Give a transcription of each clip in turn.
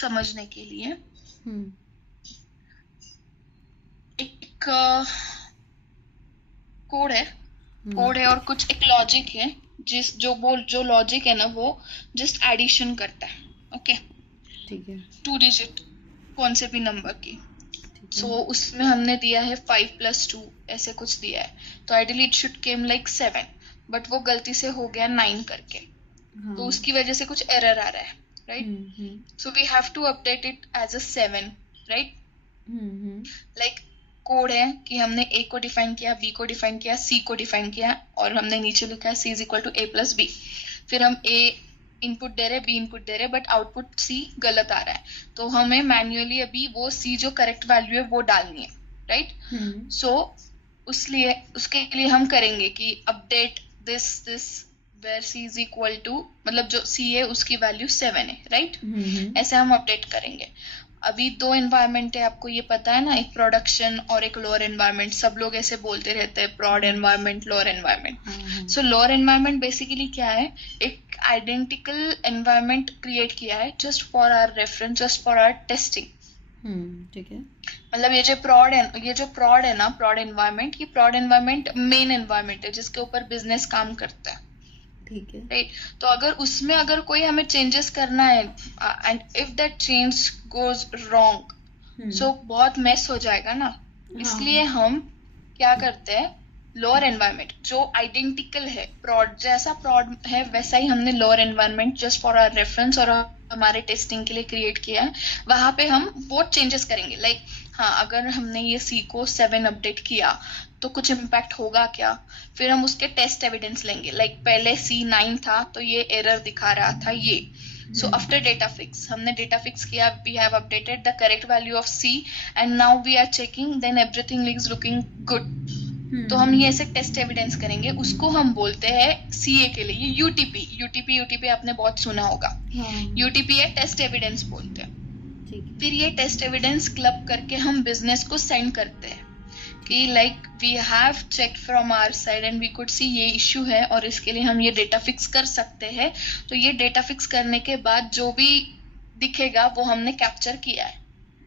समझने के लिए। एक कोड है और कुछ एक लॉजिक है, जो लॉजिक है ना वो जस्ट एडिशन करता है। ओके, ठीक है, 2 डिजिट कौन से भी नंबर की। सो उसमें हमने दिया है 5 + 2 ऐसे कुछ दिया है, तो ideally it should came like 7, but वो गलती से हो गया 9 करके, तो उसकी वजह से कुछ एरर आ रहा है, right? So we have to update it as a 7, right? Like code है कि हमने a को डिफाइन किया, b को डिफाइन किया, c को डिफाइन किया, और हमने नीचे लिखा है c = a + b। फिर हम a इनपुट दे रहे, b इनपुट दे रहे, बट आउटपुट c गलत आ रहा है, तो हमें मैन्युअली अभी वो c जो करेक्ट वैल्यू है वो डालनी है, राइट? सो उसके लिए हम करेंगे कि अपडेट दिस where c = मतलब जो c है उसकी वैल्यू 7 है, राइट? ऐसे हम अपडेट करेंगे। अभी 2 एनवायरनमेंट है, आपको ये पता है ना, एक प्रोडक्शन और एक लोअर एनवायरनमेंट। सब लोग ऐसे बोलते रहते हैं, prod environment, lower environment. So lower environment basically क्या है, एक आइडेंटिकल एनवायरनमेंट क्रिएट किया है just for our reference, just for our testing. ठीक है, मतलब ये जो प्रॉड है ना, प्रॉड एनवायरनमेंट, ये प्रॉड एनवायरनमेंट मेन एनवायरनमेंट है जिसके ऊपर बिजनेस काम करता है, ठीक है, राइट? तो अगर उसमें अगर कोई हमें चेंजेस करना है and if that change goes wrong, so बहुत मेस हो जाएगा ना। इसलिए हम क्या करते हैं, लोअर एनवायरनमेंट जो आइडेंटिकल है, प्रॉड जैसा प्रॉड है वैसा ही हमने lower environment just for our reference और हमारे टेस्टिंग के लिए क्रिएट किया है। वहां पे हम वो चेंजेस करेंगे, लाइक हाँ, अगर हमने ये सी को 7 अपडेट किया तो कुछ इम्पैक्ट होगा क्या, फिर हम उसके टेस्ट एविडेंस लेंगे। लाइक पहले सी 9 था तो ये एरर दिखा रहा था ये। सो आफ्टर डेटा फिक्स, हमने डेटा फिक्स किया, we have updated the correct value of C and now we are checking, then everything is looking good. तो हम ये ऐसे टेस्ट एविडेंस करेंगे, उसको हम बोलते हैं सीए के लिए यूटीपी आपने बहुत सुना होगा। यूटीपी है टेस्ट एविडेंस बोलते हैं। फिर ये टेस्ट एविडेंस क्लब करके हम बिजनेस को सेंड करते हैं कि like we have check from our side and we could see ये इश्यू है और इसके लिए हम ये डेटा फिक्स कर सकते हैं। तो ये डेटा फिक्स करने के बाद जो भी दिखेगा वो हमने कैप्चर किया है,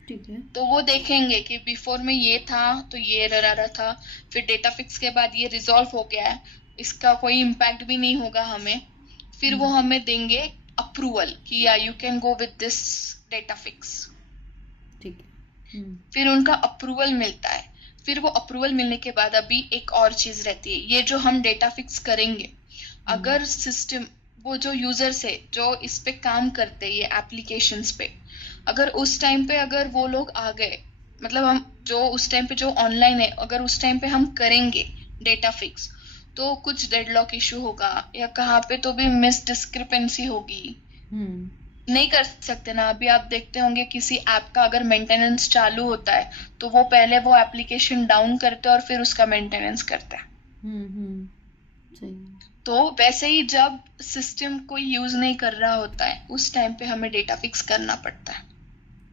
ठीक है। तो वो देखेंगे कि बिफोर में ये था तो ये एरर आ रहा था, फिर डेटा फिक्स के बाद ये रिजॉल्व हो गया है, इसका कोई इम्पैक्ट भी नहीं होगा हमें। फिर वो हमें देंगे अप्रूवल कि या you can go with this data fix, ठीक है। फिर उनका अप्रूवल मिलता है। फिर वो अप्रूवल मिलने के बाद अभी एक और चीज रहती है, ये जो हम डेटा फिक्स करेंगे, अगर सिस्टम वो जो यूजर्स है जो इस पे काम करते हैं ये एप्लीकेशंस पे, अगर उस टाइम पे अगर वो लोग आ गए, मतलब हम जो उस टाइम पे जो ऑनलाइन है, अगर उस टाइम पे हम करेंगे डेटा फिक्स, तो कुछ डेडलॉक इशू होगा या कहाँ पे तो भी मिस डिस्क्रिपेंसी होगी, नहीं कर सकते ना। अभी आप देखते होंगे किसी ऐप का अगर मेंटेनेंस चालू होता है तो वो पहले वो एप्लीकेशन डाउन करते हैं और फिर उसका मेंटेनेंस करता है। सही। तो वैसे ही जब सिस्टम कोई यूज नहीं कर रहा होता है उस टाइम पे हमें डेटा फिक्स करना पड़ता है,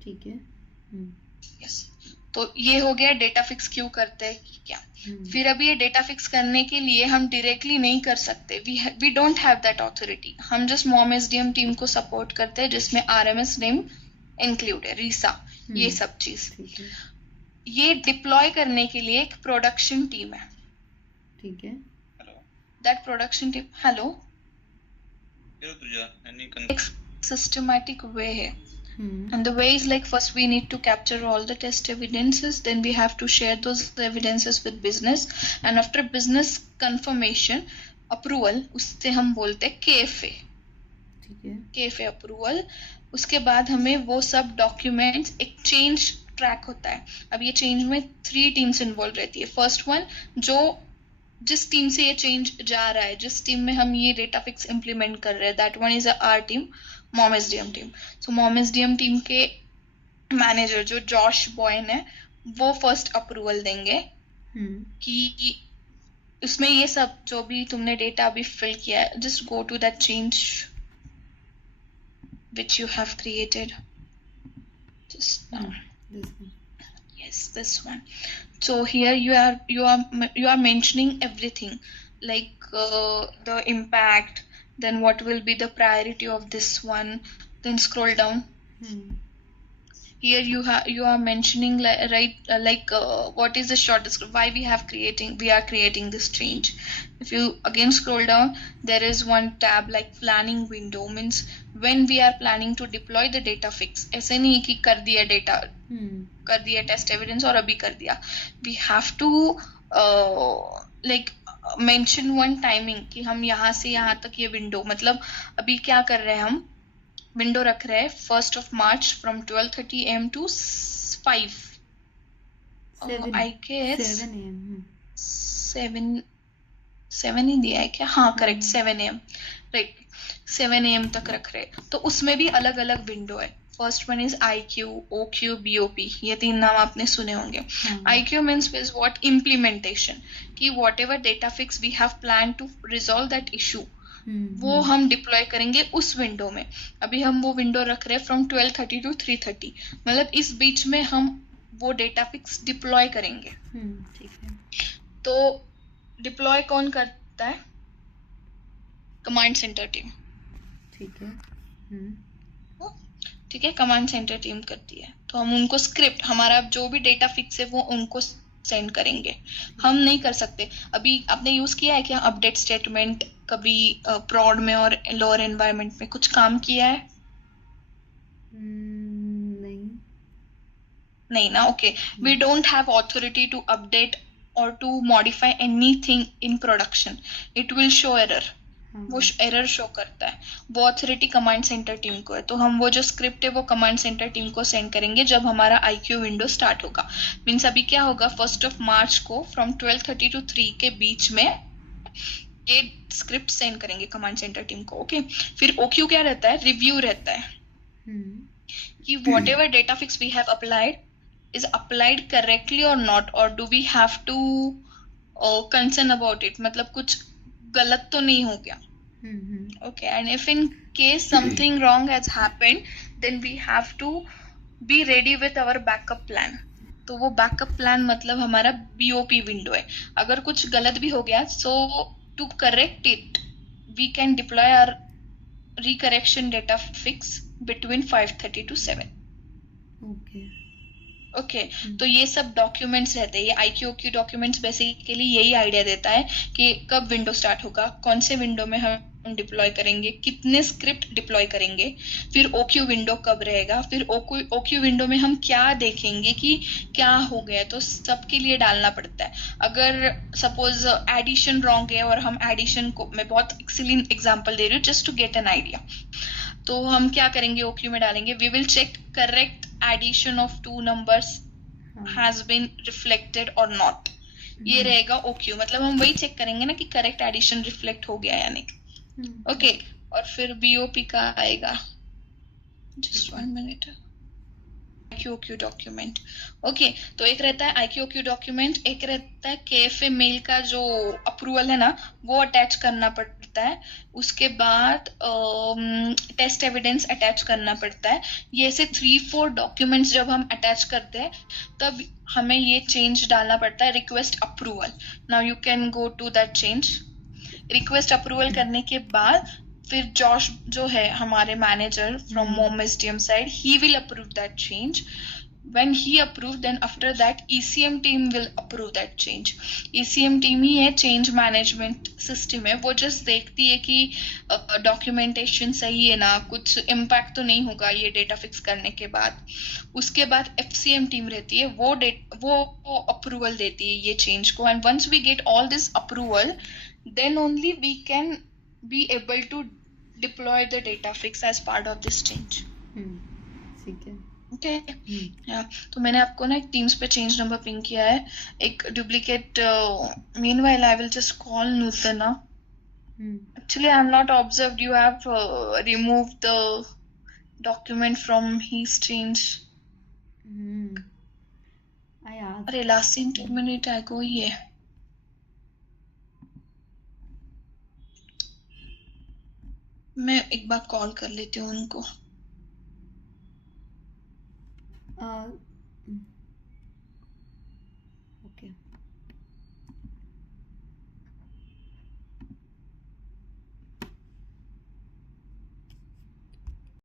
ठीक है। यस। तो ये हो गया डेटा फिक्स क्यों करते हैं क्या। फिर अभी ये डेटा फिक्स करने के लिए हम डायरेक्टली नहीं कर सकते, we don't have that authority. हम जस्ट MomSDM टीम को सपोर्ट करते हैं जिसमें RMS नेम इंक्लूड है, रीसा, ये सब चीज। ये डिप्लॉय करने के लिए एक प्रोडक्शन टीम है, ठीक है। दैट प्रोडक्शन टीम, हेलो, एक सिस्टमैटिक वे है। And the way is like, first we need to capture all the test evidences, then we have to share those evidences with business, and after business confirmation approval, उससे हम बोलते हैं KFA, ठीक है, KFA approval. उसके बाद हमें वो सब डॉक्यूमेंट्स, एक चेंज ट्रैक होता है। अब ये चेंज में 3 टीम्स इन्वॉल्व रहती है। फर्स्ट वन, जो जिस टीम से ये चेंज जा रहा है, जिस टीम में हम ये डेटा फिक्स इम्प्लीमेंट कर रहे हैं, that one is our team, MomSDM team. So MomSDM team के मैनेजर जो जॉश बॉयन है, वो फर्स्ट अप्रूवल देंगे कि उसमें ये सब जो भी तुमने डेटा अभी फिल किया है, just go to that change which you have created just now. Yes, this one. So here you are mentioning everything, like the impact, then what will be the priority of this one, then scroll down. here you are mentioning what is the short description, why we are creating this change. If you again scroll down, there is one tab like planning window, means when we are planning to deploy the data fix. ऐसे नहीं कि कर दिया data कर दिया test evidence और अभी कर दिया. We have to mention one timing कि हम यहाँ से यहाँ तक ये विंडो, मतलब अभी क्या कर रहे हैं हम, विंडो रख रहे हैं 1st March from 12:30 AM to 5. I guess 7 AM. 7 ही दिया है क्या? हाँ करेक्ट, 7 AM राइट, 7 AM तक रख रहे हैं. तो उसमें भी अलग अलग विंडो है. First one is IQ, OQ, BOP. ये 3 नाम आपने सुने होंगे. IQ means is what implementation, कि whatever data fix we have planned to resolve that issue, वो हम डिप्लॉय करेंगे उस विंडो में. अभी हम वो विंडो रख रहे हैं फ्रॉम 12:30 to 3:30, मतलब इस बीच में हम वो डेटा फिक्स डिप्लॉय करेंगे. ठीक है. तो डिप्लॉय कौन करता है? Command center team. ठीक है. ठीक है, कमांड सेंटर टीम करती है. तो हम उनको स्क्रिप्ट, हमारा जो भी डेटा फिक्स है वो उनको सेंड करेंगे. हम नहीं कर सकते. अभी आपने यूज किया है क्या अपडेट स्टेटमेंट कभी प्रॉड में और लोअर एनवायरनमेंट में कुछ काम किया है? नहीं ना. Okay, we don't have authority to update और to modify anything in production. It will show error. वो एरर शो करता है. वो ऑथोरिटी कमांड सेंटर टीम को है. तो हम वो जो स्क्रिप्ट है वो कमांड सेंटर टीम को सेंड करेंगे जब हमारा IQ विंडो स्टार्ट होगा. मीन्स अभी क्या होगा, 1st March को फ्रॉम 12:30 to 3 के बीच में ये स्क्रिप्ट सेंड करेंगे कमांड सेंटर टीम को. ओके, फिर OQ क्या रहता है? रिव्यू रहता है कि whatever data fix we have applied is applied correctly और नॉट, और do we have to concern about it, मतलब कुछ गलत तो नहीं हो गया. Okay, and if in case something wrong has happened, then we have to be ready with our backup plan. तो वो backup plan मतलब हमारा BOP विंडो है. अगर कुछ गलत भी हो गया, so to correct it, we can deploy our recorrection data fix between 5:30 to 7. Okay, तो ये सब डॉक्यूमेंट्स रहते हैं. ये IQ डॉक्यूमेंट्स बेसिकली यही आइडिया देता है कि कब विंडो स्टार्ट होगा, कौन से विंडो में हम डिप्लॉय करेंगे, कितने स्क्रिप्ट डिप्लॉय करेंगे, फिर OQ विंडो कब रहेगा, फिर OQ विंडो में हम क्या देखेंगे कि क्या हो गया. तो सबके लिए डालना पड़ता है. अगर सपोज एडिशन रॉन्ग है और हम एडिशन को, मैं बहुत एक्सीलेंट एग्जांपल दे रही हूँ just to get an idea, तो हम क्या करेंगे, OQ में डालेंगे we will check correct addition of 2 numbers has been reflected or not. ये रहेगा OQ. मतलब हम वही चेक करेंगे ना कि करेक्ट एडिशन रिफ्लेक्ट हो गया या नहीं. ओके, और फिर BOP का आएगा, just 1 minute. IQ document. Okay, तो एक रहता है IQ डॉक्यूमेंट, एक रहता है KFA मेल का जो अप्रूवल है ना, वो अटैच करना पड़ता है. उसके बाद टेस्ट एविडेंस अटैच करना पड़ता है. ये ऐसे 3-4 डॉक्यूमेंट्स जब हम अटैच करते हैं तब हमें ये चेंज डालना पड़ता है, request approval. Now you can go to that change. Request approval करने के बाद फिर जॉश जो है हमारे manager from mom SDM side, he will approve that change. when he approved, then after that ECM team will approve that change. ECM team ही है, change management system है. वो just देखती है कि documentation सही है ना, कुछ impact तो नहीं होगा ये data fix करने के बाद. उसके बाद FCM team रहती है, वो approval देती है ये change को. And once we get all this approval, then only we can be able to deploy the data fix as part of this change. ठीक है. ओके, तो मैंने आपको ना एक टीम्स पे चेंज नंबर पिंग किया है, एक duplicate. Meanwhile I will just call Nutana. Actually I am not observed you have removed the document from his change. अरे लास्ट सीन 2 मिनट अगो ही है. मैं एक बार कॉल कर लेती हूँ उनको.